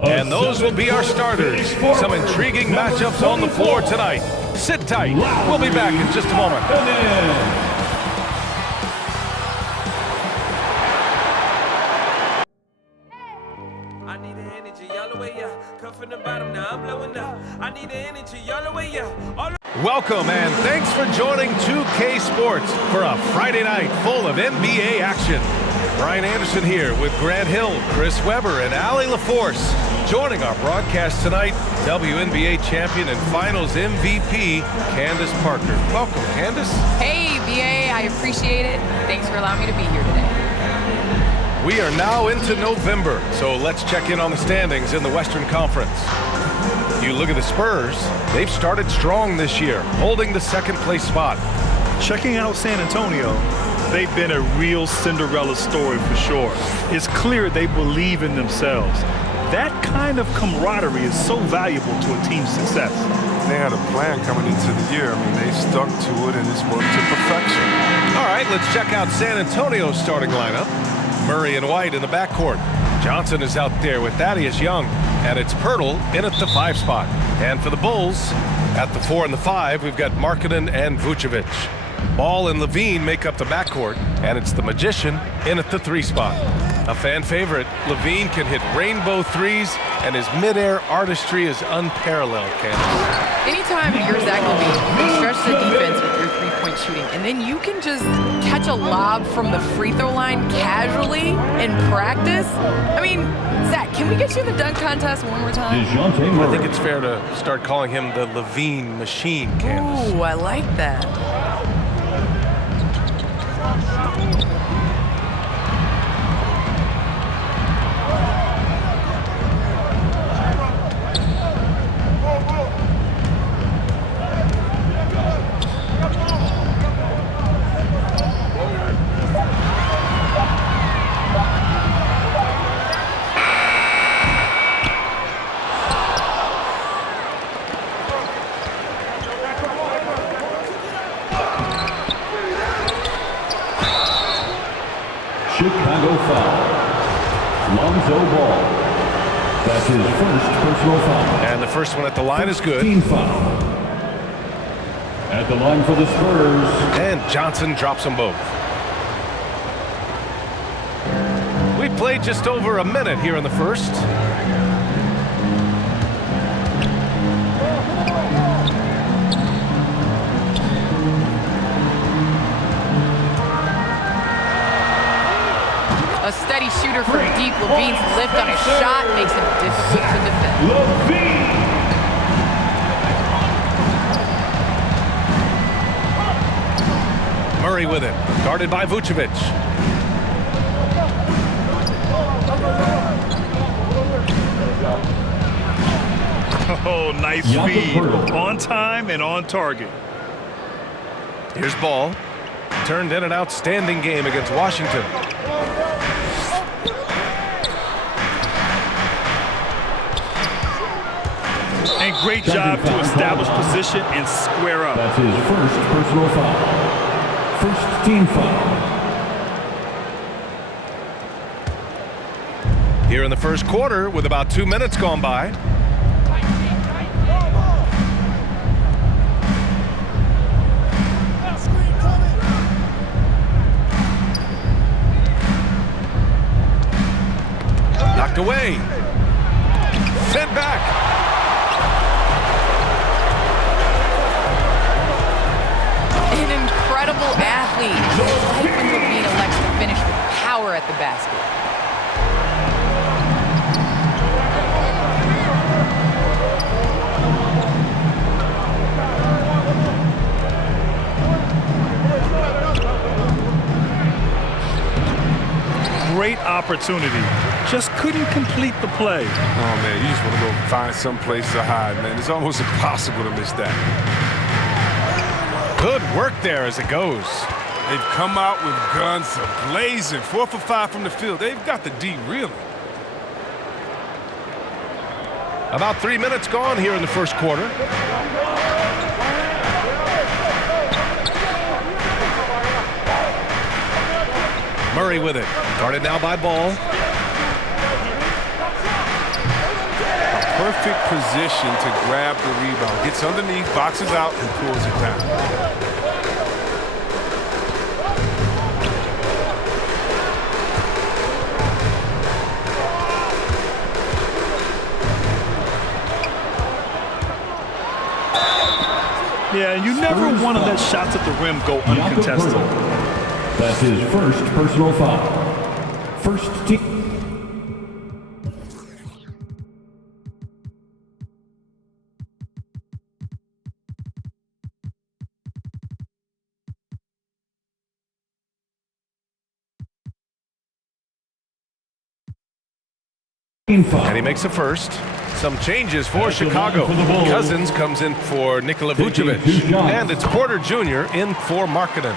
And those will be our starters. Some intriguing matchups on the floor tonight. Sit tight. We'll be back in just a moment. I need the energy all the way up. Come from the bottom, now I'm blowing up. I need the energy all the way up. Welcome and thanks for joining 2K Sports for a Friday night full of NBA action. Brian Anderson here with Grant Hill, Chris Webber, and Allie LaForce. Joining our broadcast tonight, WNBA champion and finals MVP, Candace Parker. Welcome, Candace. Hey, VA, I appreciate it. Thanks for allowing me to be here today. We are now into November, so let's check in on the standings in the Western Conference. You look at the Spurs, they've started strong this year, holding the second place spot. Checking out San Antonio, they've been a real Cinderella story for sure. It's clear they believe in themselves. That kind of camaraderie is so valuable to a team's success. They had a plan coming into the year. I mean, they stuck to it and it's worked to perfection. All right, let's check out San Antonio's starting lineup. Murray and White in the backcourt. Johnson is out there with Thaddeus Young. And it's Pirtle in at the 5 spot. And for the Bulls, at the 4 and the 5, we've got Markkanen and Vucevic. Ball and Levine make up the backcourt, and it's the Magician in at the 3 spot. A fan favorite, Levine can hit rainbow threes, and his midair artistry is unparalleled, Candace. Anytime you're Zach Levine, you stretch the defense with your three-point shooting, and then you can just catch a lob from the free throw line casually in practice. I mean, Zach, can we get you in the dunk contest one more time? I think it's fair to start calling him the Levine machine, Candace. Ooh, I like that. Chicago foul. Lonzo Ball. That's his first personal foul. And the first one at the line is good. Team foul. At the line for the Spurs. And Johnson drops them both. We played just over a minute here in the first. A steady shooter from deep. Levine's lift on his shot makes him difficult to defend. Levine. Murray with it, guarded by Vucevic. Oh, nice feed. On time and on target. Here's Ball. Turned in an outstanding game against Washington. And great job to establish position and square up. That's his first personal foul. First team foul. Here in the first quarter with about 2 minutes gone by. Knocked away. Sent back. An incredible athlete. I like when Levine elects to finish with power at the basket. Great opportunity. Just couldn't complete the play. Oh, man, you just want to go find some place to hide, man. It's almost impossible to miss that. Good work there as it goes. They've come out with guns blazing. 4 for 5 from the field. They've got the D reeling. About 3 minutes gone here in the first quarter. Murray with it. Guarded now by Ball. perfect position to grab the rebound. Gets underneath, boxes out, and pulls it down. Yeah, you never want to let shots at the rim go uncontested. That's his first personal foul. First team. And he makes a first. Some changes for Chicago. Cousins comes in for Nikola Vucevic. And it's Porter Jr. in for Markkanen.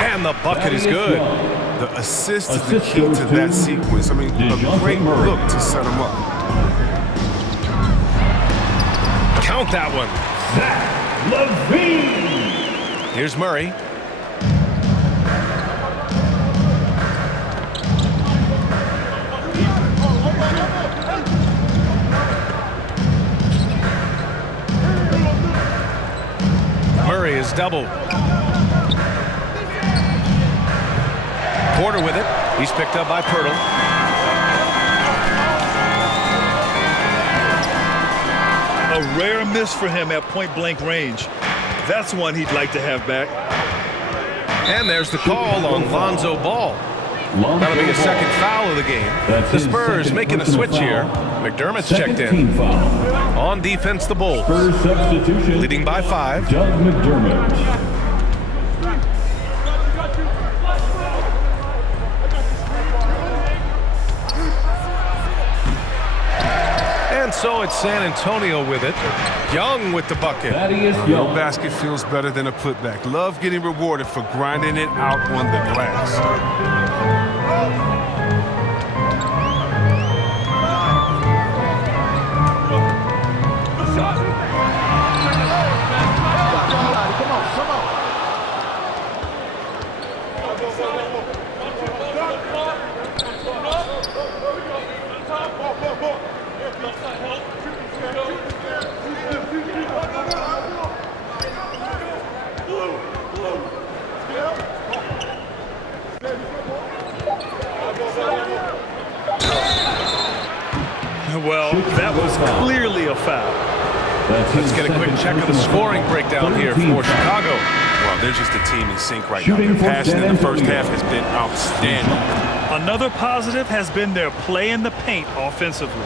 And the bucket is good. The assist is the key to that sequence. I mean, a great look to set him up. Count that one. Here's Murray. Murray is doubled. Porter with it. He's picked up by Pirtle. A rare miss for him at point-blank range. That's one he'd like to have back. And there's the call on Lonzo Ball. That'll be a second foul of the game. The Spurs making a switch here. McDermott's checked in. On defense, the Bulls. Leading by 5. Doug McDermott. And so it's San Antonio with it. Young with the bucket. No basket feels better than a putback. Love getting rewarded for grinding it out on the glass. Well, that was clearly a foul. Let's get a quick check of the scoring breakdown here for Chicago. Well, they're just a team in sync right now. Their passion in the first half has been outstanding. Another positive has been their play in the paint offensively.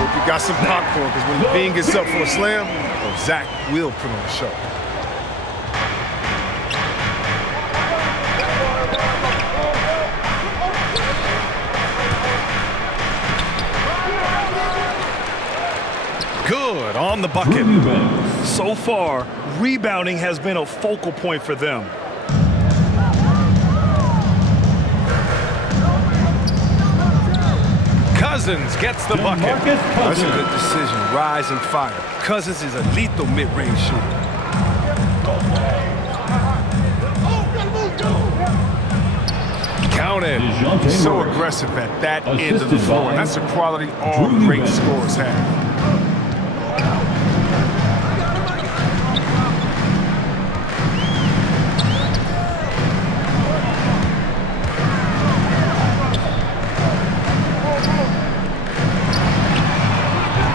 Hope you got some popcorn, because when the Bean gets up for a slam, Zach will put on a show. Good on the bucket. So far, rebounding has been a focal point for them. Cousins gets the bucket. That's a good decision. Rise and fire. Cousins is a lethal mid-range shooter. Counted. He's so aggressive at that end of the floor. And that's a quality all great scorers have.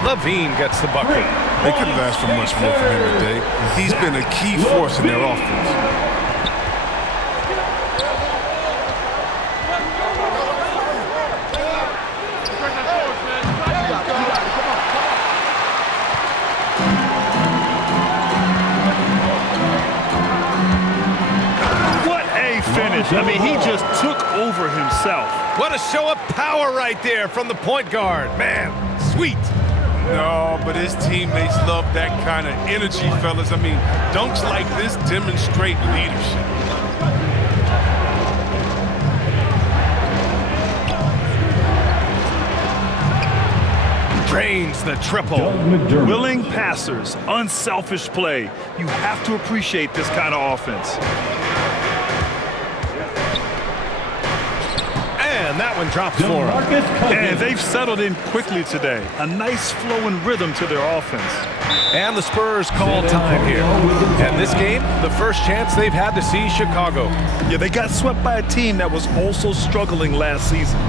Levine gets the bucket. They couldn't have asked for much more from him today. He's been a key force in their offense. What a finish. I mean, he just took over himself. What a show of power right there from the point guard. Man, sweet. No, but his teammates love that kind of energy, fellas. I mean, dunks like this demonstrate leadership. Drains the triple. Willing passers, unselfish play. You have to appreciate this kind of offense. And that one drops for him. And they've settled in quickly today. A nice flow and rhythm to their offense. And the Spurs call time here. And this game, the first chance they've had to see Chicago. Yeah, they got swept by a team that was also struggling last season.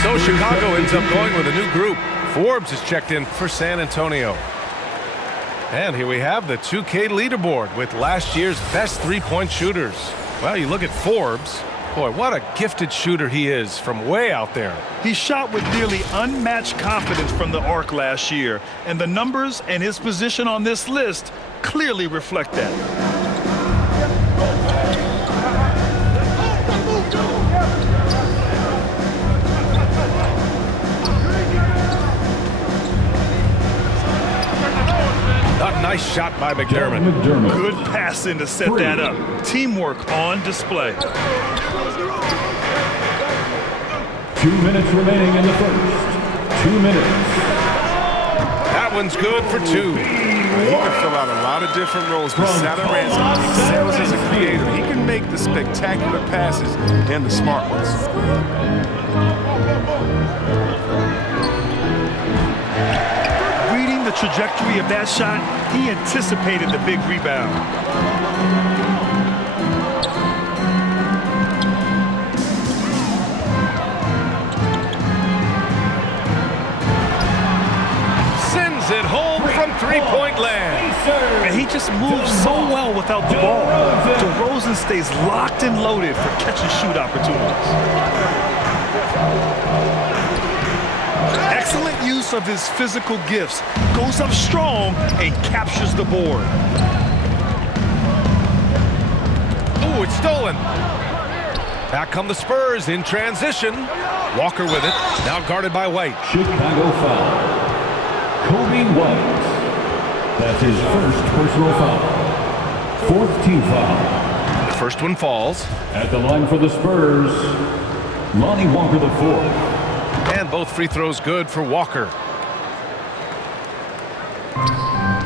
So Chicago ends up going with a new group. Forbes is checked in for San Antonio. And here we have the 2K leaderboard with last year's best three-point shooters. Well, you look at Forbes. Boy, what a gifted shooter he is from way out there. He shot with nearly unmatched confidence from the arc last year, and the numbers and his position on this list clearly reflect that. A nice shot by McDermott. Good passing to set that up. Teamwork on display. 2 minutes remaining in the first. 2 minutes. That one's good for two. He can fill out a lot of different roles, but Satoransky excels as a creator. He can make the spectacular passes and the smart ones. Reading the trajectory of that shot, he anticipated the big rebound. Sends it home from three-point land. And he just moves so well without the ball. DeRozan stays locked and loaded for catch-and-shoot opportunities. Excellent use of his physical gifts. Goes up strong and captures the board. Ooh, it's stolen. Back come the Spurs in transition. Walker with it. Now guarded by White. Chicago foul. Kobe White. That's his first personal foul. Fourth team foul. The first one falls. At the line for the Spurs, Lonnie Walker the fourth. And both free throws good for Walker.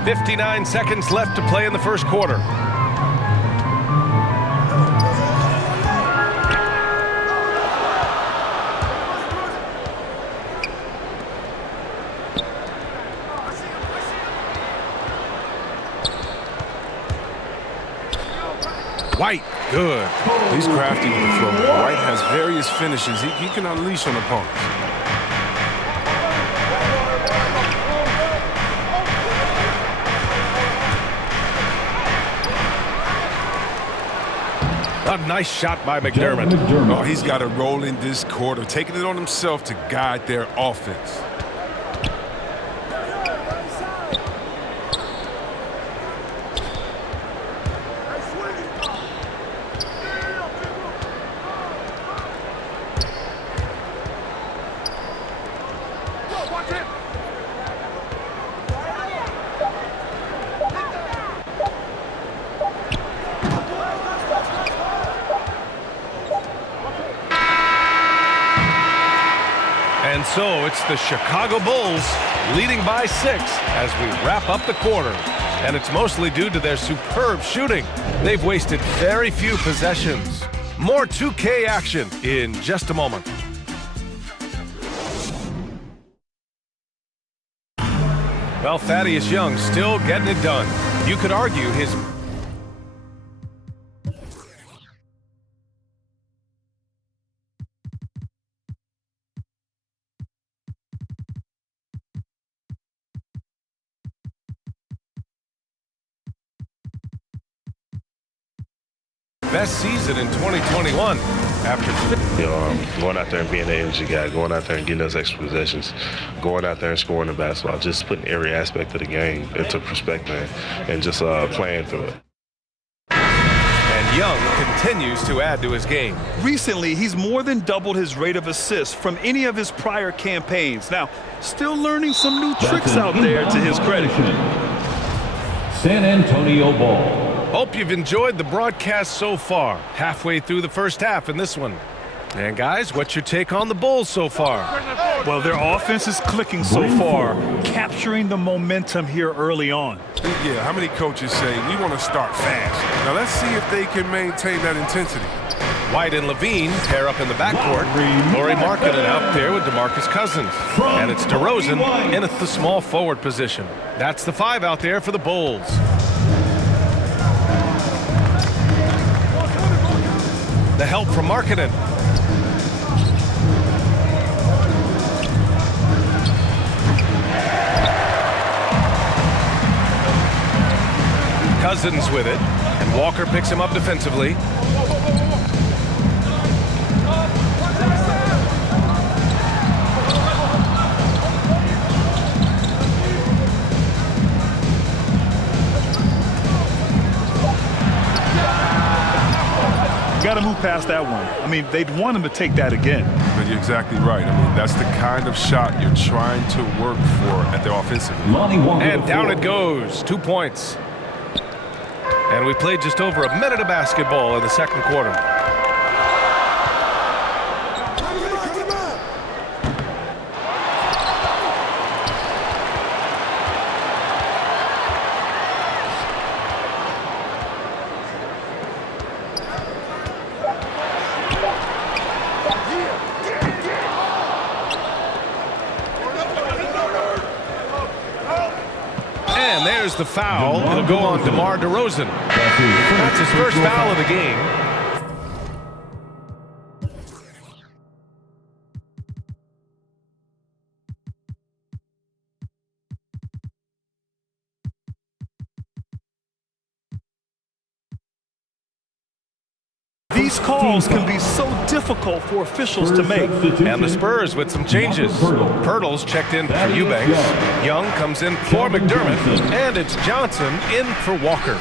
59 seconds left to play in the first quarter. White, good. He's crafty on the floor. White has various finishes he can unleash on opponents. A nice shot by McDermott. Oh, he's got a role in this quarter, taking it on himself to guide their offense. And so it's the Chicago Bulls leading by 6 as we wrap up the quarter. And it's mostly due to their superb shooting. They've wasted very few possessions. More 2K action in just a moment. Well, Thaddeus Young still getting it done. You could argue his best season in 2021 after going out there and being the energy guy, going out there and getting those extra possessions, going out there and scoring the basketball, just putting every aspect of the game into perspective and just playing through it. And Young continues to add to his game. Recently, he's more than doubled his rate of assists from any of his prior campaigns. Now, still learning some new tricks out there to his credit. San Antonio ball. Hope you've enjoyed the broadcast so far. Halfway through the first half in this one. And guys, what's your take on the Bulls so far? Well, their offense is clicking so far, capturing the momentum here early on. Yeah, how many coaches say, we want to start fast? Now let's see if they can maintain that intensity. White and Levine pair up in the backcourt. Lauri Markkanen out there with DeMarcus Cousins. And it's DeRozan in at the small forward position. That's the 5 out there for the Bulls. The help from Markkanen. Cousins with it, and Walker picks him up defensively. Got to move past that one. I mean, they'd want him to take that again. But you're exactly right. I mean, that's the kind of shot you're trying to work for at the offensive end. And down it goes. 2 points. And we played just over a minute of basketball in the second quarter. And there's the foul. It'll go on DeMar DeRozan. That's his first foul of the game. These calls can be so difficult for officials to make. And the Spurs with some changes. Pirtle's checked in for Eubanks. Young comes in for McDermott. And it's Johnson in for Walker.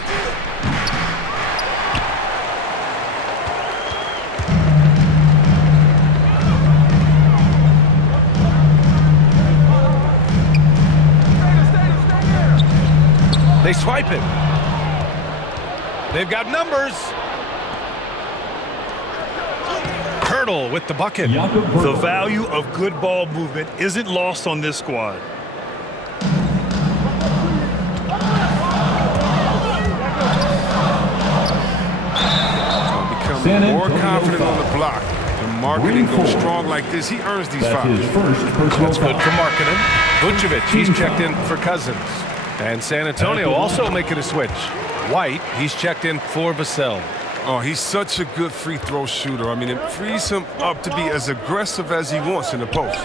They swipe it. They've got numbers. Pirtle with the bucket. The value of good ball movement isn't lost on this squad. Becoming more confident on the block. The marketing goes strong like this. He earns these fouls. That's good for Markkanen. Vucevic, he's checked in for Cousins. And San Antonio also making a switch. White, he's checked in for Vassell. Oh, he's such a good free throw shooter. I mean, it frees him up to be as aggressive as he wants in the post.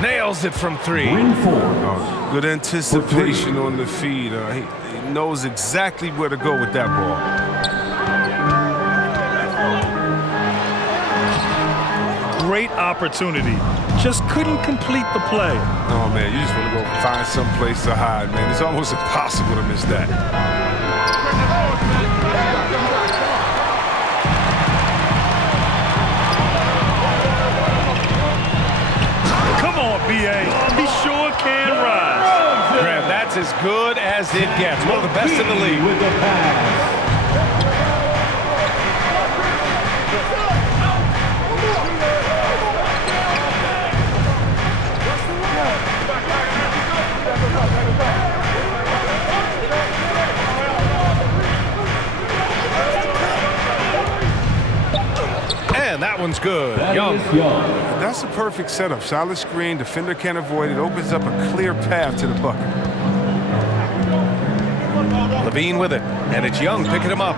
Nails it from 3. Oh, good anticipation on the feed. He knows exactly where to go with that ball. Great opportunity. Just couldn't complete the play. Oh, man, you just want to go find some place to hide, man. It's almost impossible to miss that. Come on, B.A. He sure can rise. Graham, that's as good as it gets. One of the best in the league. With the pass. And that one's good. That Young. is Young. That's a perfect setup. Solid screen, defender can't avoid it, opens up a clear path to the bucket. Levine with it, and it's Young picking him up.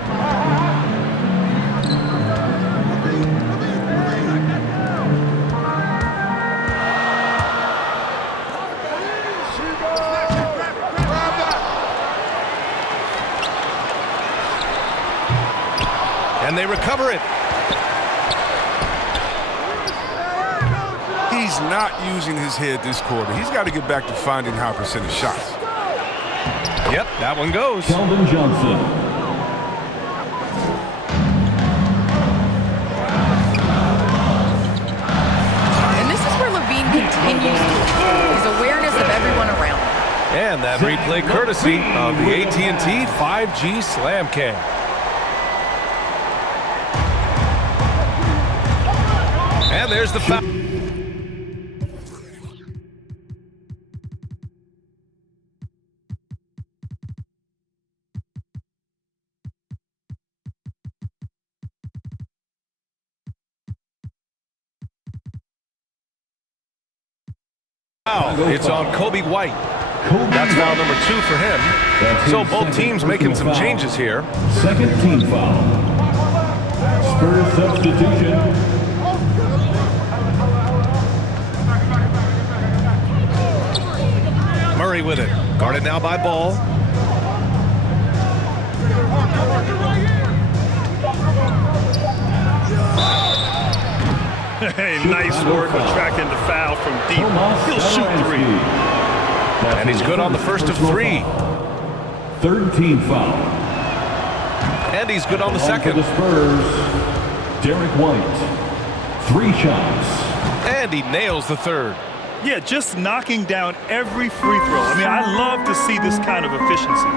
And they recover it. He's not using his head this quarter. He's got to get back to finding high percentage shots. Yep, that one goes. Sheldon Johnson. And this is where Levine continues to improve his awareness of everyone around him. And that replay courtesy of the AT&T 5G Slam Cam. And there's the foul. It's on Kobe White. That's foul number 2 for him. So both teams making some changes here. Second team foul. Spurs substitution. Murray with it. Guarded now by Ball. Hey, nice work attracting the foul from deep. He'll shoot 3. And he's good on the first of 3. Third team foul. And he's good on the For second. the Spurs, Derek White. 3 shots. And he nails the third. Yeah, just knocking down every free throw. I mean, I love to see this kind of efficiency.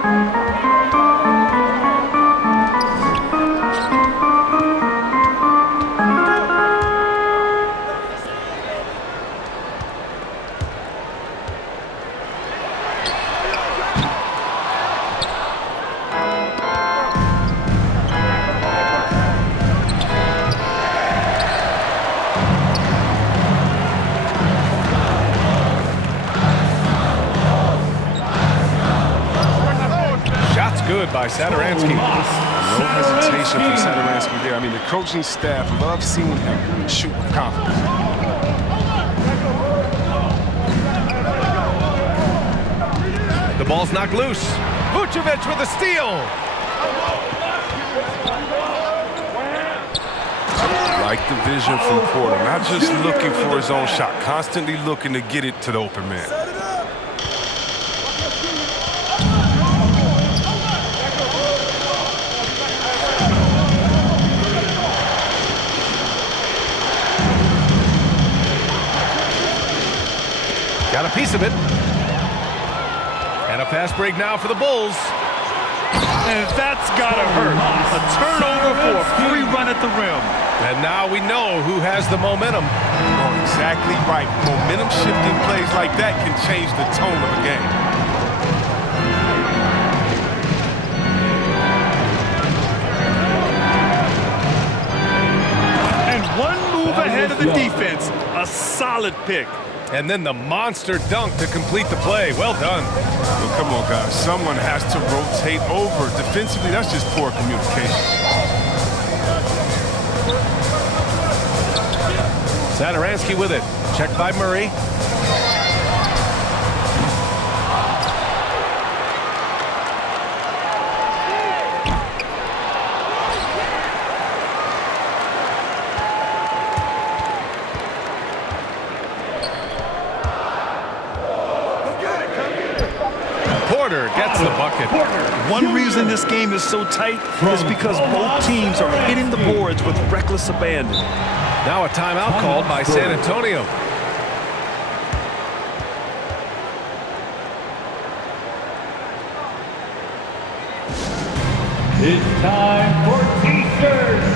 Good by Sadaransky. No hesitation from Sadaransky there. I mean, the coaching staff loves seeing him shoot with confidence. The ball's knocked loose. Vucevic with a steal. Like the vision from Porter, not just looking for his own shot, constantly looking to get it to the open man. Got a piece of it. And a fast break now for the Bulls. And that's gotta hurt. A turnover for a free run at the rim. And now we know who has the momentum. Oh, exactly right. Momentum shifting plays like that can change the tone of a game. And one move ahead of the defense. A solid pick. And then the monster dunk to complete the play. Well done. Well, come on, guys. Someone has to rotate over. Defensively, that's just poor communication. Sadaransky with it. Checked by Murray. Porter gets the bucket. One reason this game is so tight is because both teams are hitting the boards with reckless abandon. Now a timeout called by San Antonio. It's time for T-shirts.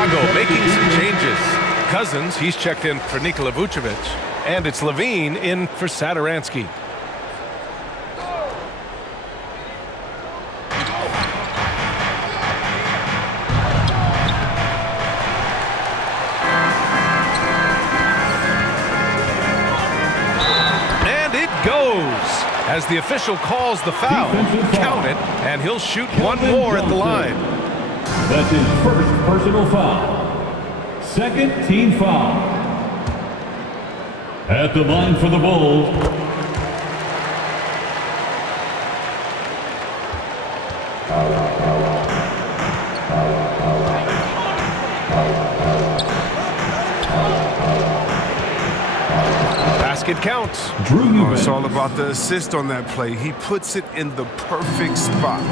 Chicago making some changes. Cousins, he's checked in for Nikola Vucevic. And it's Levine in for Sadaransky. And it goes! As the official calls the foul, count it, and he'll shoot one more at the line. That's his first personal foul. Second team foul. At the line for the Bulls. Basket counts. Oh, it's all about the assist on that play. He puts it in the perfect spot.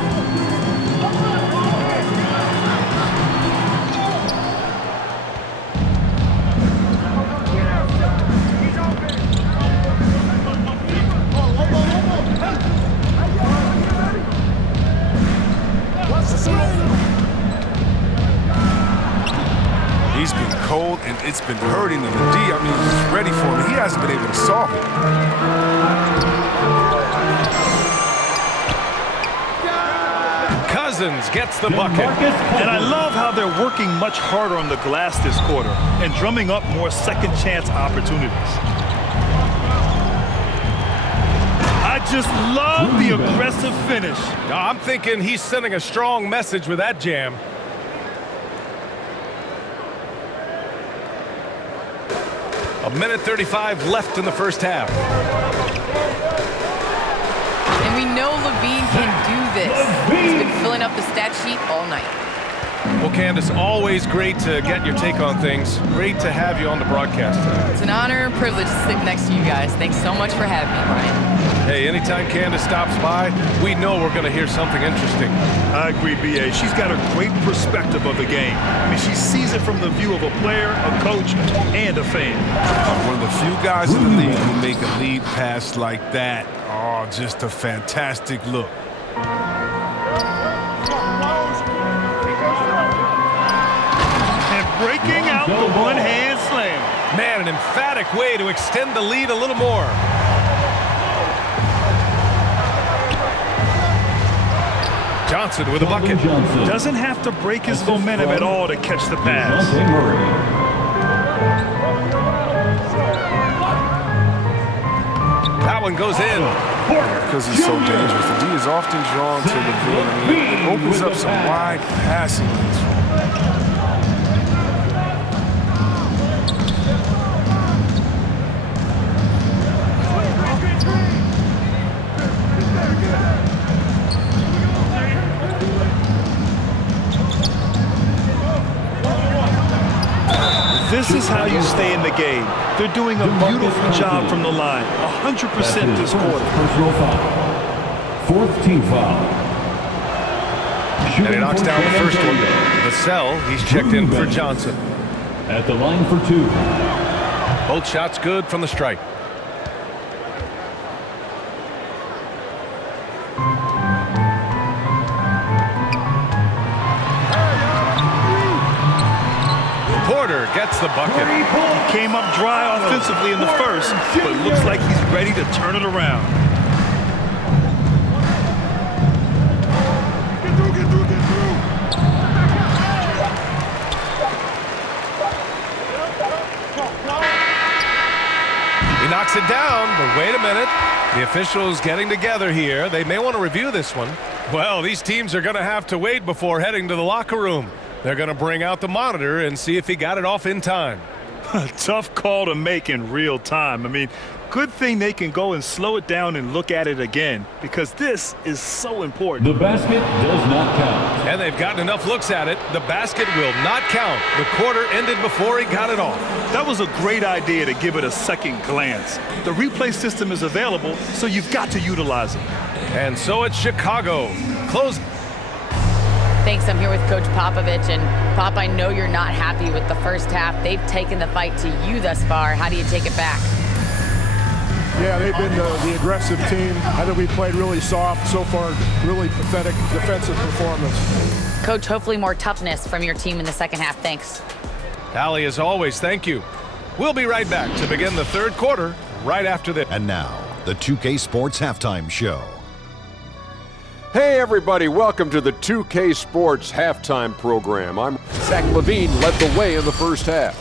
He's been cold and it's been hurting him. The D, I mean, he's ready for him. He hasn't been able to solve it. Cousins gets the bucket. And I love how they're working much harder on the glass this quarter and drumming up more second chance opportunities. I just love the aggressive finish. I'm thinking he's sending a strong message with that jam. A minute 35 left in the first half. And we know Levine can do this. He's been filling up the stat sheet all night. Well, Candace, always great to get your take on things. Great to have you on the broadcast tonight. It's an honor and privilege to sit next to you guys. Thanks so much for having me, Brian. Hey, anytime Candace stops by, we know we're going to hear something interesting. I agree, B.A. She's got a great perspective of the game. I mean, she sees it from the view of a player, a coach, and a fan. One of the few guys in the league who make a lead pass like that. Oh, just a fantastic look. And breaking out the one-hand slam. Man, an emphatic way to extend the lead a little more. Johnson with a bucket. Doesn't have to break his momentum at all to catch the pass. That one goes in. Because he's so dangerous. The D is often drawn to the field. I mean, it opens up some wide passing lanes for him. This is how you stay in the game. They're doing a beautiful job from the line. 100% this quarter. Personal foul. Fourth team foul. And he knocks down the first one. Vassell, he's checked in for Johnson. At the line for two. Both shots good from the stripe. Porter gets the bucket. He came up dry offensively in the first, but looks like he's ready to turn it around. He knocks it down, but wait a minute. The officials getting together here. They may want to review this one. Well, these teams are going to have to wait before heading to the locker room. They're going to bring out the monitor and see if he got it off in time. Tough call to make in real time. I mean, good thing they can go and slow it down and look at it again, because this is so important. The basket does not count. And they've gotten enough looks at it. The basket will not count. The quarter ended before he got it off. That was a great idea to give it a second glance. The replay system is available, so you've got to utilize it. And so it's Chicago. Close. Thanks, I'm here with Coach Popovich, and Pop, I know you're not happy with the first half. They've taken the fight to you thus far. How do you take it back? Yeah, they've been the aggressive team. I think we played really soft so far, really pathetic defensive performance. Coach, hopefully more toughness from your team in the second half. Thanks. Allie, as always, thank you. We'll be right back to begin the third quarter right after this. And now, the 2K Sports Halftime Show. Hey everybody, welcome to the 2K Sports Halftime Program. Zach LaVine led the way in the first half.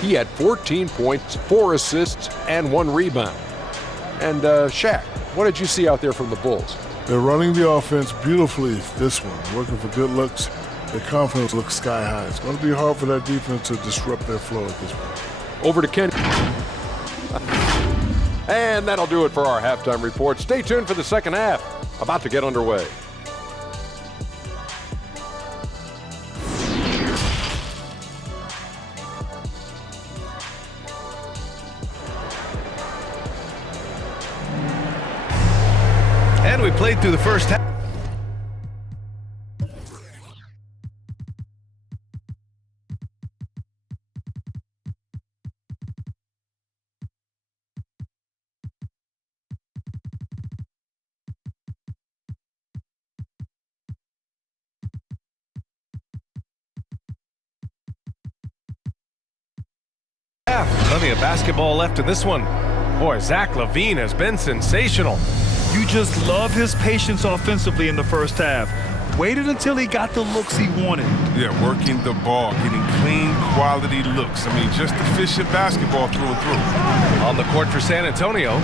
He had 14 points, 4 assists, and 1 rebound. And Shaq, what did you see out there from the Bulls? They're running the offense beautifully this one, working for good looks. Their confidence looks sky high. It's going to be hard for that defense to disrupt their flow at this point. Over to Ken. And that'll do it for our halftime report. Stay tuned for the second half, about to get underway. And we played through the first half. Plenty of basketball left in this one. Boy, Zach LaVine has been sensational. You just love his patience offensively in the first half. Waited until he got the looks he wanted. Yeah, working the ball, getting clean, quality looks. I mean, just efficient basketball through and through. On the court for San Antonio,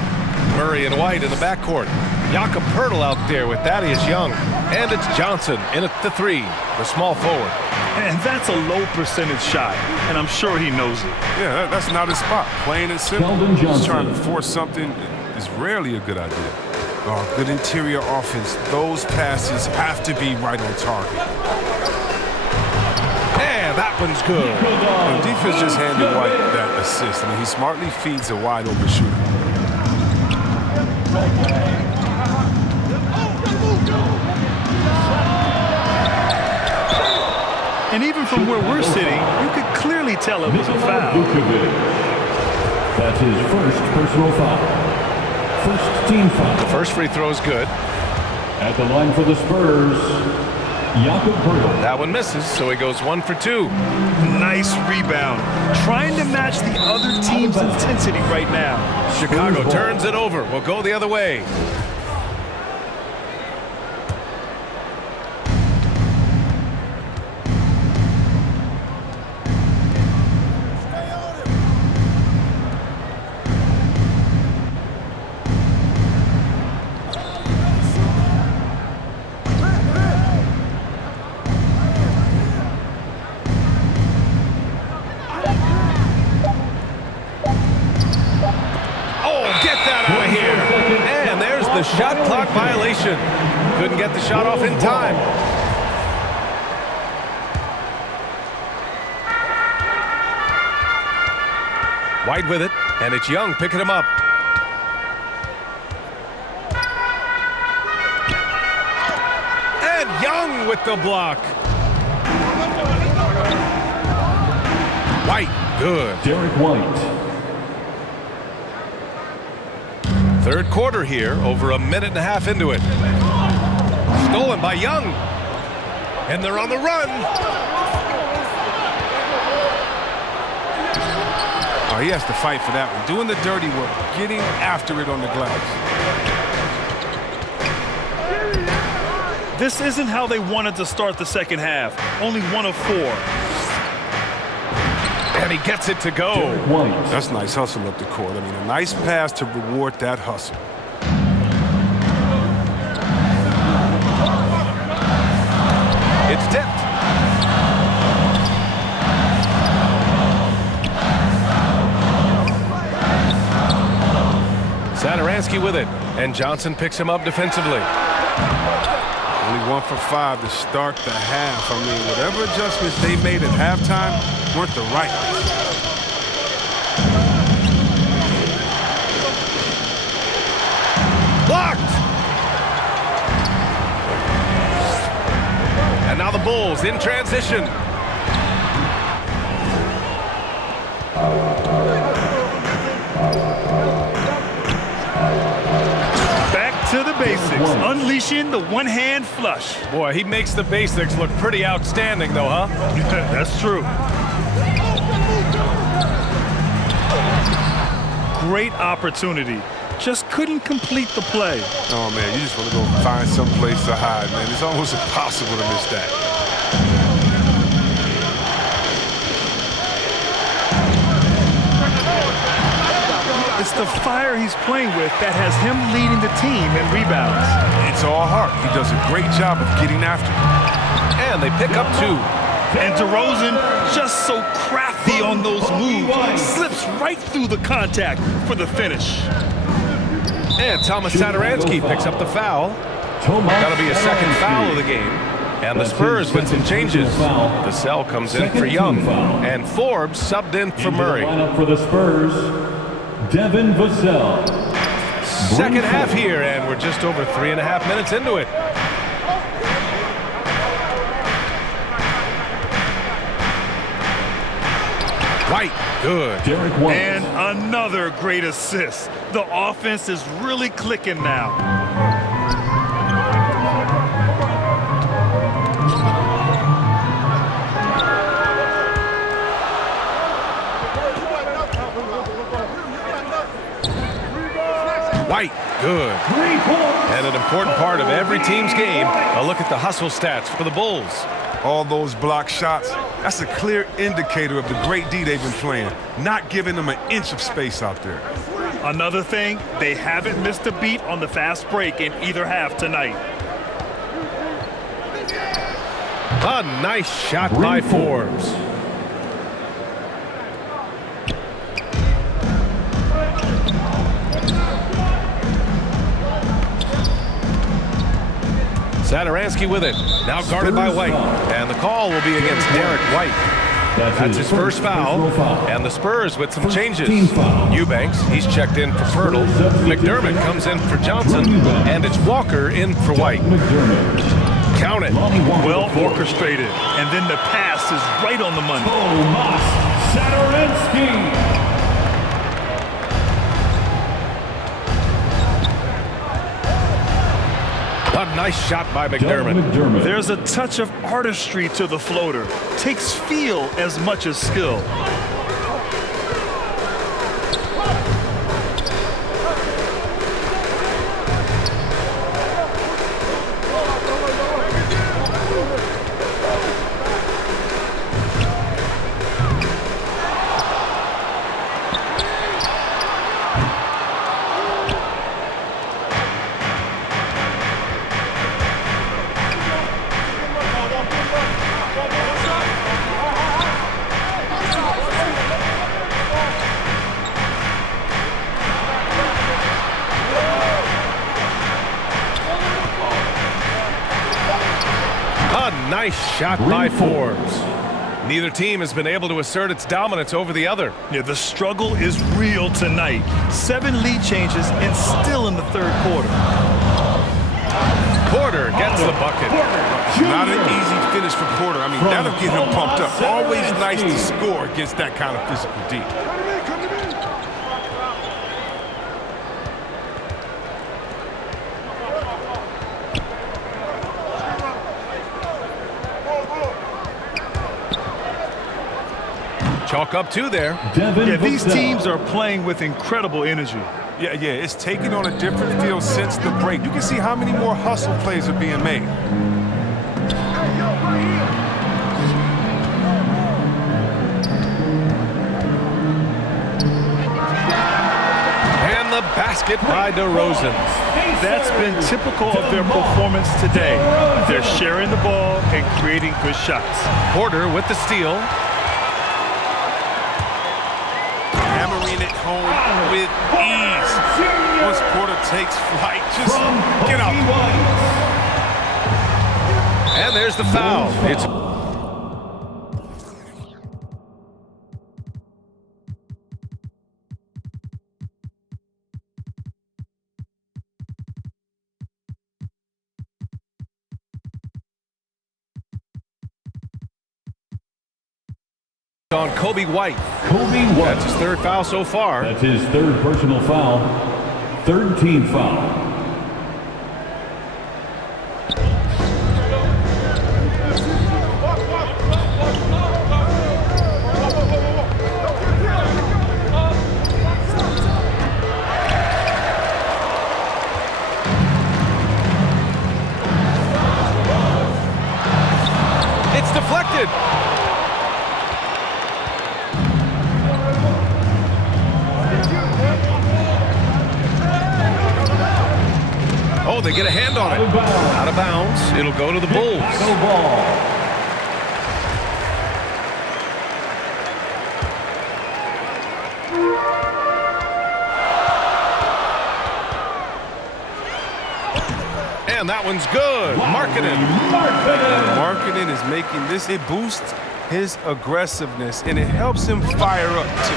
Murray and White in the backcourt. Jakob Poeltl out there with Thaddeus Young. And it's Johnson in at the 3, the small forward. And that's a low percentage shot, and I'm sure he knows it. Yeah, that's not his spot. Plain and simple. Just trying to force something is rarely a good idea. Good interior offense. Those passes have to be right on target. And that one's good. The defense just handed White that assist. I mean, he smartly feeds a wide open shooter. And even from where we're sitting, you could clearly tell it was a foul. That's his first personal foul. First team foul. The first free throw is good. At the line for the Spurs, Jakob Poeltl. That one misses, so he goes 1 for 2. Nice rebound. Trying to match the other team's intensity right now. Chicago turns it over. We'll go the other way. Shot clock violation. Couldn't get the shot off in time. White with it, and it's Young picking him up. And Young with the block. White, good. Derek White. Third quarter here, over a minute and a half into it. Stolen by Young. And they're on the run. Oh, he has to fight for that one. Doing the dirty work, getting after it on the glass. This isn't how they wanted to start the second half. Only 1 of 4. And he gets it to go. That's nice hustle up the court. I mean, a nice pass to reward that hustle. It's tipped. Satoransky with it, and Johnson picks him up defensively. Only 1 for 5 to start the half. I mean, whatever adjustments they made at halftime weren't the right ones. Blocked! And now the Bulls in transition. basics, unleashing the one-hand flush. Boy, he makes the basics look pretty outstanding, though, huh? That's true. Great opportunity. Just couldn't complete the play. Oh, man, you just want to go find some place to hide, man. It's almost impossible to miss that. It's the fire he's playing with that has him leading the team in rebounds. It's all heart. He does a great job of getting after it. And they pick up 2. And DeRozan, just so crafty on those moves, slips right through the contact for the finish. And Thomas Satoransky picks up the foul. That'll be a second foul of the game. And the Spurs with some changes. The cell comes in for Young. And Forbes subbed in for Murray. For the Spurs, Devin Vassell. Second half here, and we're just over 3.5 minutes into it. White, good. And another great assist. The offense is really clicking now. White, good. And an important part of every team's game, a look at the hustle stats for the Bulls. All those block shots, that's a clear indicator of the great D they've been playing, not giving them an inch of space out there. Another thing, they haven't missed a beat on the fast break in either half tonight. A nice shot by Forbes. Satoransky with it, now guarded by White, and the call will be against Derek White. That's his first foul, and the Spurs with some changes. Eubanks, he's checked in for Pirtle. McDermott comes in for Johnson, and it's Walker in for White. Count it. Well orchestrated, and then the pass is right on the money. Satoransky. A nice shot by McDermott. There's a touch of artistry to the floater. Takes feel as much as skill. Nice shot by Forbes. Neither team has been able to assert its dominance over the other. Yeah, the struggle is real tonight. 7 lead changes and still in the third quarter. Porter gets the bucket. Not an easy finish for Porter. I mean, that'll get him pumped up. Always nice to score against that kind of physical D. Chalk up 2 there. Yeah, these teams are playing with incredible energy. Yeah, it's taken on a different feel since the break. You can see how many more hustle plays are being made. And the basket by DeRozan. That's been typical of their performance today. They're sharing the ball and creating good shots. Porter with the steal. Hammering it home with ease. Once Porter takes flight, just get out. And there's the foul. It's on Kobe White. That's his third foul so far. That's his third personal foul. Third team foul. deflected. Oh, they get a hand on it. Out of bounds. It'll go to the Bulls. And that one's good. Marketing. Marketing is making this. It boosts his aggressiveness, and it helps him fire up, too.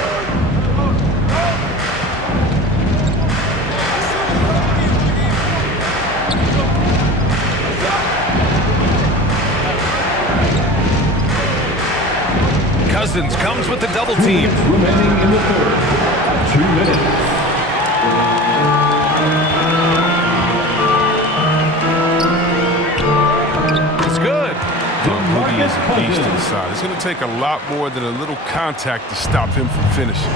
Cousins comes with the double team. Remaining in the third. 2 minutes. It's good. Boogie is a beast inside. It's going to take a lot more than a little contact to stop him from finishing.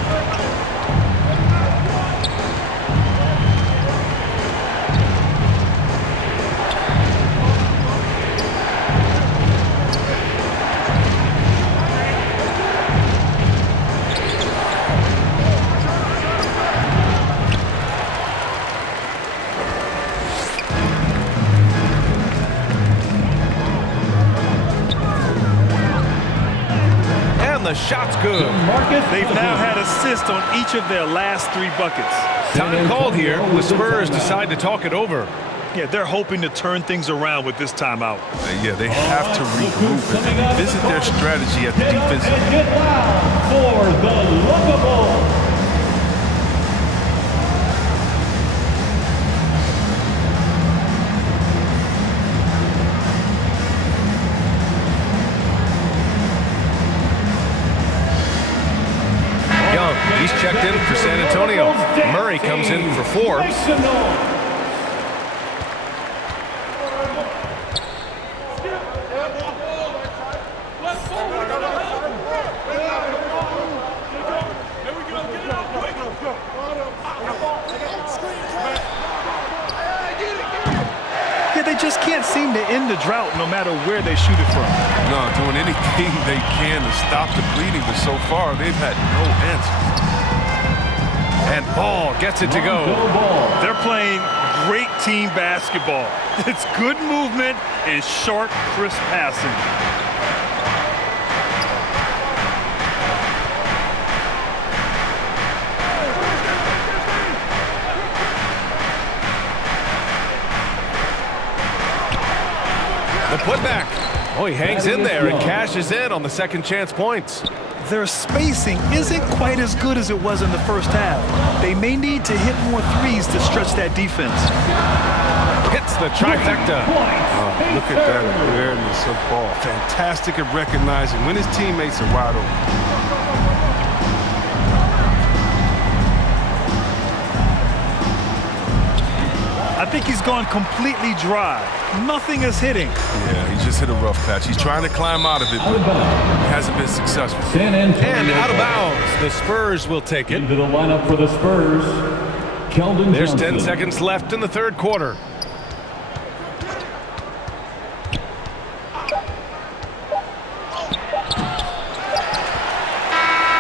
The shot's good. They've now had assists on each of their last 3 buckets. Time called here. The Spurs decide to talk it over. Yeah, they're hoping to turn things around with this timeout. Yeah, they have to regroup and visit their strategy at the defensive end. Get loud for the Lookable. He's checked in for San Antonio. Murray comes in for Forbes. Yeah, they just can't seem to end the drought no matter where they shoot it from. No, doing anything they can to stop the bleeding, but so far they've had no answers. And Ball gets it to go. They're playing great team basketball. It's good movement and sharp, crisp passing. The putback. Oh, he hangs in there and cashes in on the second chance points. Their spacing isn't quite as good as it was in the first half. They may need to hit more threes to stretch that defense. Hits the trifecta. Look at that awareness of Ball. Fantastic at recognizing when his teammates are wide open. I think he's gone completely dry. Nothing is hitting. Yeah, he just hit a rough patch. He's trying to climb out of it, but hasn't been successful. And out of bounds. The Spurs will take it. Into the lineup for the Spurs, Keldon There's Johnson. 10 seconds left in the third quarter.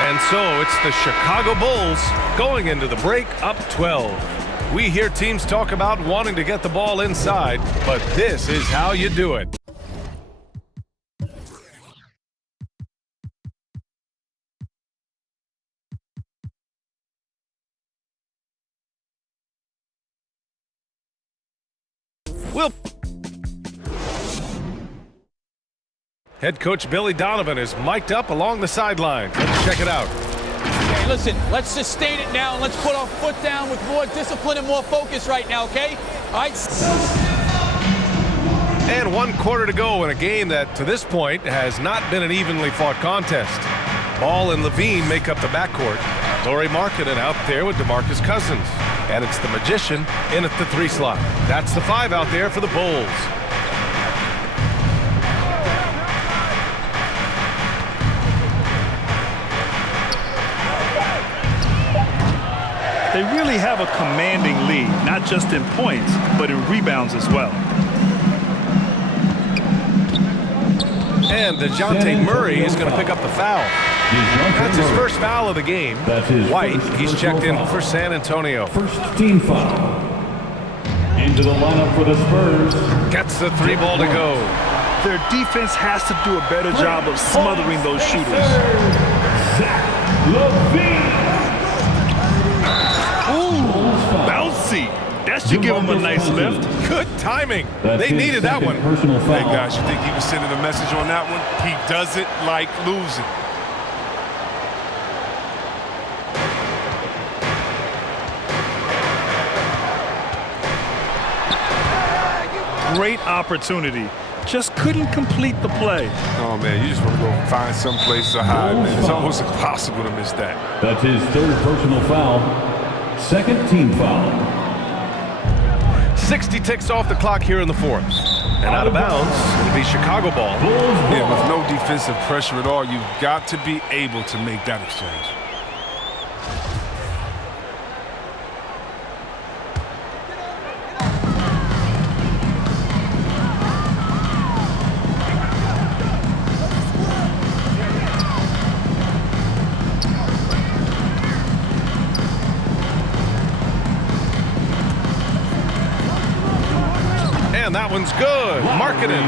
And so it's the Chicago Bulls going into the break up 12. We hear teams talk about wanting to get the ball inside, but this is how you do it. Head coach Billy Donovan is mic'd up along the sideline. Let's check it out. Okay, listen, let's sustain it now and let's put our foot down with more discipline and more focus right now, okay? All right. And 1 quarter to go in a game that, to this point, has not been an evenly fought contest. Ball and Levine make up the backcourt. Lauri Markkanen out there with DeMarcus Cousins. And it's the Magician in at the 3 slot. That's the 5 out there for the Bulls. They really have a commanding lead, not just in points, but in rebounds as well. And DeJounte Murray is going to pick up the foul. That's his first foul of the game. White, he's checked in for San Antonio. First team foul. Into the lineup for the Spurs. Gets the 3 ball to go. Their defense has to do a better job of smothering those shooters. Ooh, bouncy. That should give him a nice lift. Good timing. They needed that one. Hey, guys, you think he was sending a message on that one? He doesn't like losing. Great opportunity. Just couldn't complete the play. Oh, man, you just want to go find some place to hide, man. It's almost impossible to miss that. That's his 3rd personal foul. 2nd team foul. 60 ticks off the clock here in the 4th. And out of bounds, it'll be Chicago ball. Yeah, with no defensive pressure at all, you've got to be able to make that exchange. And that one's good. Marketing.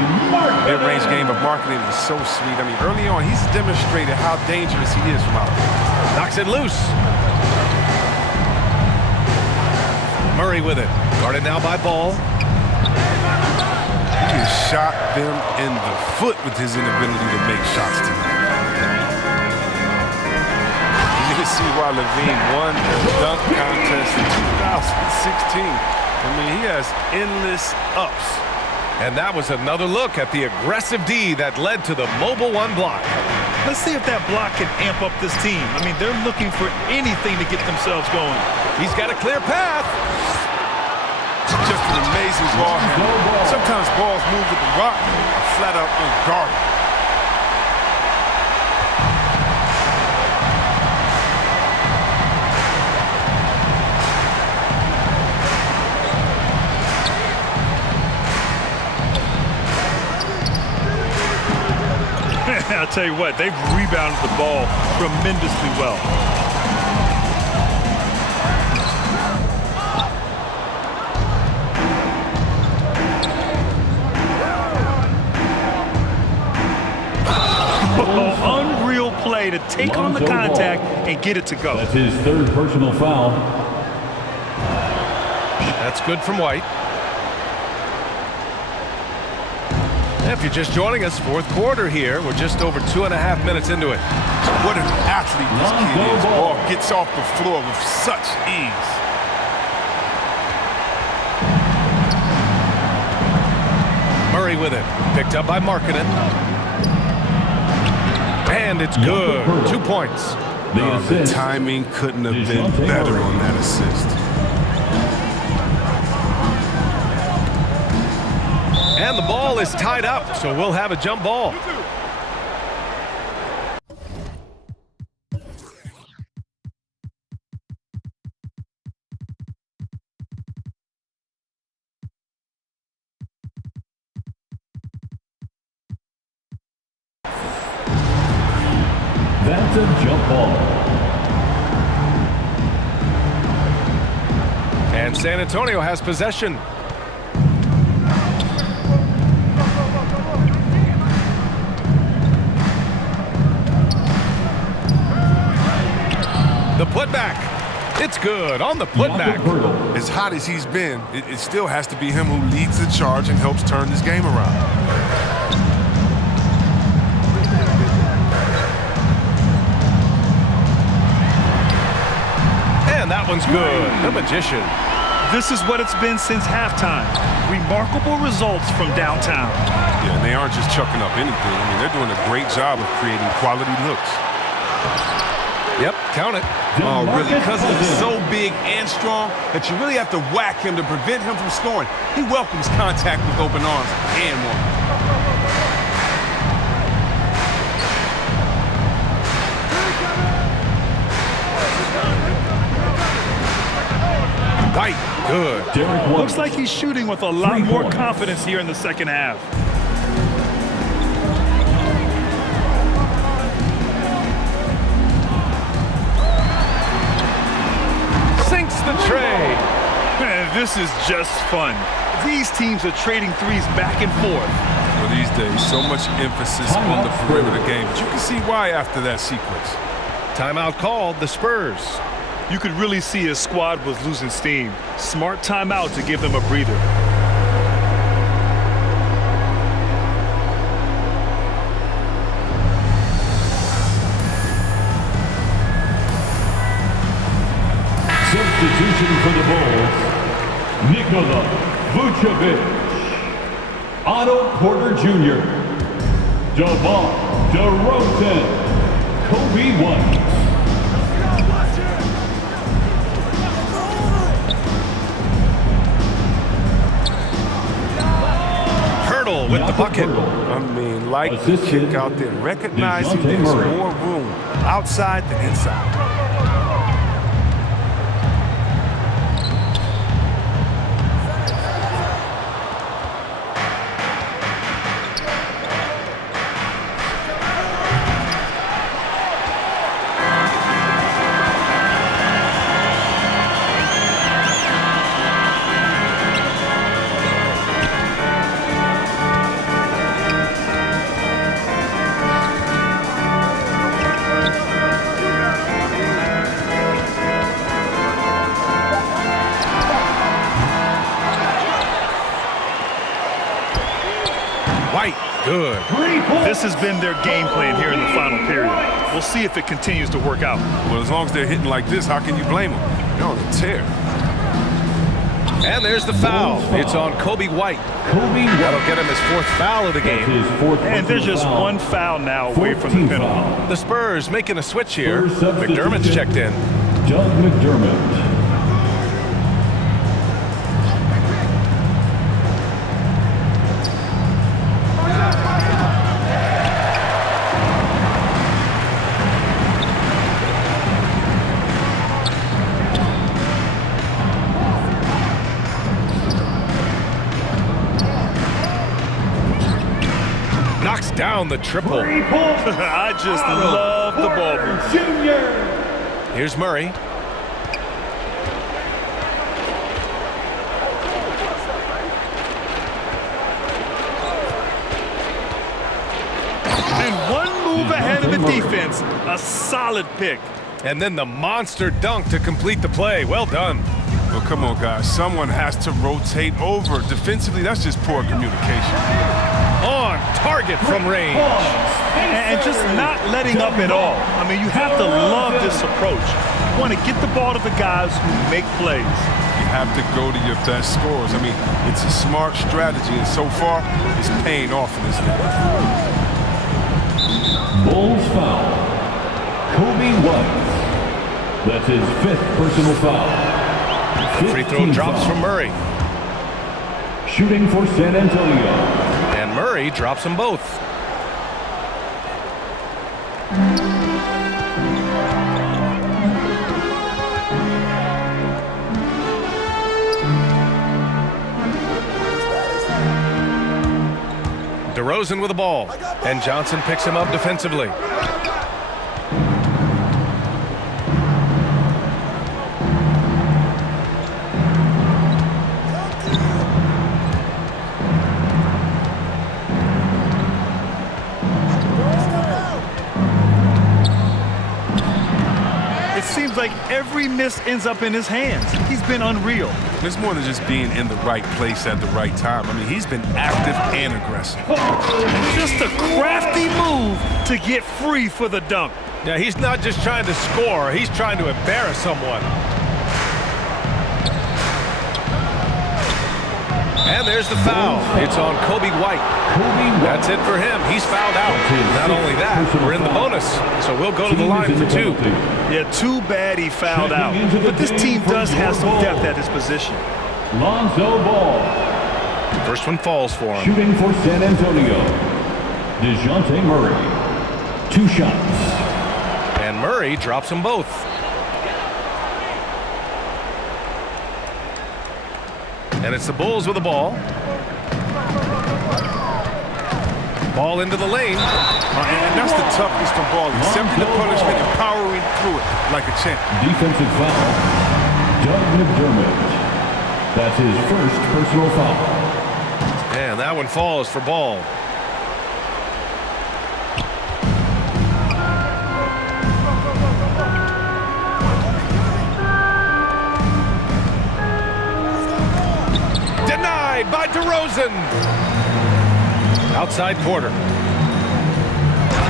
Mid-range game of marketing is so sweet. I mean, early on, he's demonstrated how dangerous he is from out there. Knocks it loose. Murray with it. Guarded now by Ball. He has shot them in the foot with his inability to make shots tonight. You can see why Levine won the dunk contest in 2016. I mean, he has endless ups. And that was another look at the aggressive D that led to the mobile 1 block. Let's see if that block can amp up this team. I mean, they're looking for anything to get themselves going. He's got a clear path. Just an amazing ball handler. Sometimes balls move with the rock are flat out unguarded. I'll tell you what, they've rebounded the ball tremendously well. Oh, unreal play to take on the contact and get it to go. That's his 3rd personal foul. That's good from White. If you're just joining us, 4th quarter here. We're just over 2.5 minutes into it. What an athlete this kid is. Ball gets off the floor with such ease. Murray with it. Picked up by Markkanen. And it's good. 2 points. The timing couldn't have been better on that assist. And the ball is tied up, so we'll have a jump ball. That's a jump ball. And San Antonio has possession. The putback. It's good on the putback. As hot as he's been, it still has to be him who leads the charge and helps turn this game around. And that one's good. The magician. This is what it's been since halftime. Remarkable results from downtown. Yeah, and they aren't just chucking up anything. I mean, they're doing a great job of creating quality looks. Yep, count it. Oh, really? Because he's so big and strong that you really have to whack him to prevent him from scoring. He welcomes contact with open arms and one. White, good. Looks like he's shooting with a lot more confidence here in the second half. hits the tray. Man, this is just fun. These teams are trading threes back and forth. Well, these days, so much emphasis on the perimeter game, but you can see why after that sequence. Timeout called, the Spurs. You could really see his squad was losing steam. Smart timeout to give them a breather. Substitution for the Bulls, Nikola Vucevic, Otto Porter Jr., DeMar DeRozan, Kobe White. With the bucket. I mean, like the kick out there, recognizing there's more room outside than inside. Good. This has been their game plan here in the final period. We'll see if it continues to work out. Well, as long as they're hitting like this, how can you blame them? They're on a tear. And there's the foul. It's on Kobe White. That'll get him his fourth foul of the game. And there's just one foul now away from the penalty. The Spurs making a switch here. McDermott's checked in. Doug McDermott. Down the triple. I just love the ball. Here's Murray. And one move ahead of the defense. A solid pick. And then the monster dunk to complete the play. Well done. Well, come on, guys. Someone has to rotate over. Defensively, that's just poor communication. On target from range. And just not letting up at all. I mean, you have to love this approach. You want to get the ball to the guys who make plays. You have to go to your best scorers. I mean, it's a smart strategy, and so far, it's paying off in this game. Bulls foul. Kobe White. That's his fifth personal foul. Free throw drops from Murray. Shooting for San Antonio. And Murray drops them both. DeRozan with the ball. And Johnson picks him up defensively. Like every miss ends up in his hands. He's been unreal. It's more than just being in the right place at the right time. I mean, he's been active and aggressive. Just a crafty move to get free for the dunk. Yeah, he's not just trying to score. He's trying to embarrass someone. And there's the foul. It's on Kobe White. That's it for him. He's fouled out. Not only that, we're in the bonus, so we'll go to the line for two. Yeah, too bad he fouled out. But this team does have some depth at his position. Lonzo Ball. First one falls for him. Shooting for San Antonio. DeJounte Murray. 2 shots. And Murray drops them both. And it's the Bulls with the ball. Ball into the lane. And that's the toughness from ball. Accepting the punishment and powering through it like a champ. Defensive foul. That's his first personal foul. And that one falls for ball. Denied by DeRozan. Outside quarter.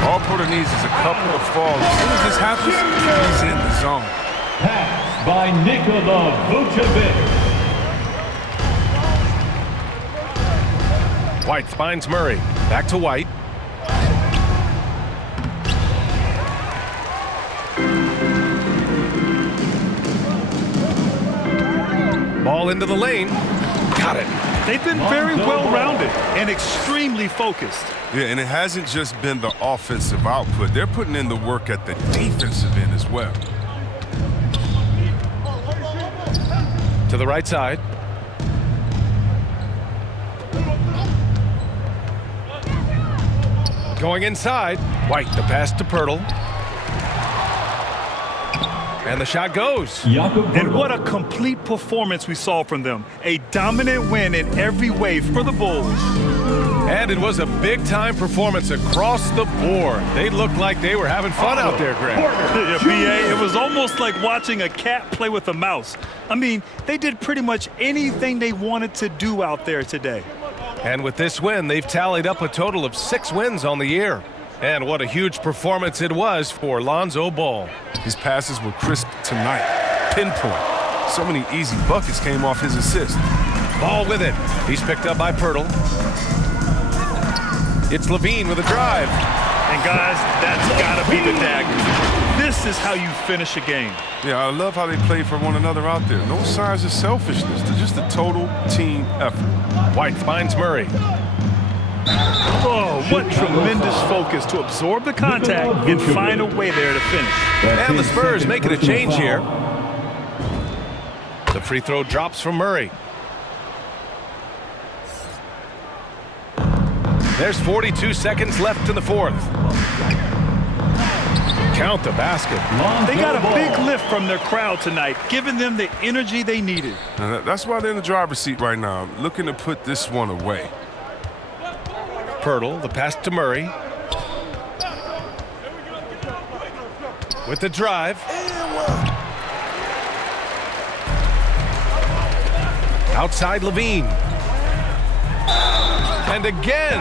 All Porter needs is a couple of falls. As soon as this happens, he's in the zone. Pass by Nikola Vucevic. White finds Murray. Back to White. Ball into the lane. Got it. They've been very well-rounded and extremely focused. Yeah, and it hasn't just been the offensive output. They're putting in the work at the defensive end as well. To the right side. Going inside. White, the pass to Pirtle. And the shot goes. And what a complete performance we saw from them. A dominant win in every way for the Bulls. And it was a big-time performance across the board. They looked like they were having fun out there, Greg. Yeah, B.A., it was almost like watching a cat play with a mouse. I mean, they did pretty much anything they wanted to do out there today. And with this win, they've tallied up a total of 6 wins on the year. And what a huge performance it was for Lonzo Ball. His passes were crisp tonight. Pinpoint. So many easy buckets came off his assist. Ball with it. He's picked up by Pirtle. It's Levine with a drive. And guys, that's gotta be the dagger. This is how you finish a game. Yeah, I love how they play for one another out there. No signs of selfishness. They're just a total team effort. White finds Murray. Oh, what tremendous focus to absorb the contact and find a way there to finish. And the Spurs making a change here. The free throw drops from Murray. There's 42 seconds left in the fourth. Count the basket. They got a big lift from their crowd tonight, giving them the energy they needed. That's why they're in the driver's seat right now, looking to put this one away. Pirtle, the pass to Murray. With the drive. Outside Levine. And again,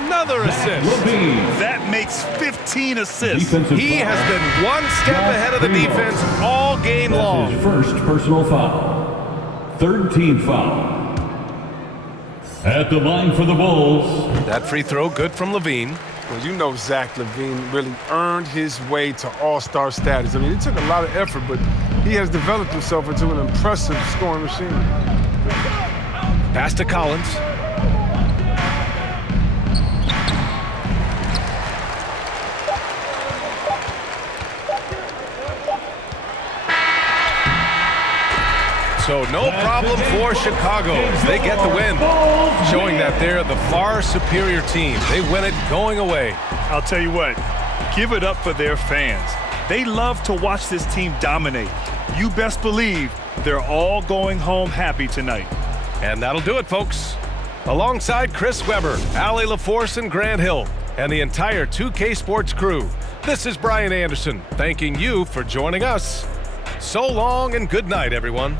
another assist. That makes 15 assists. He has been one step ahead of the defense all game long. His first personal foul. Third team foul. At the line for the Bulls. That free throw good from Levine. Well, you know Zach LaVine really earned his way to all-star status. I mean, it took a lot of effort, but he has developed himself into an impressive scoring machine. Pass to Collins. So no problem for Chicago. They get the win, showing that they're the far superior team. They win it going away. I'll tell you what, give it up for their fans. They love to watch this team dominate. You best believe they're all going home happy tonight. And that'll do it, folks. Alongside Chris Webber, Allie LaForce, and Grant Hill, and the entire 2K Sports crew, this is Brian Anderson, thanking you for joining us. So long and good night, everyone.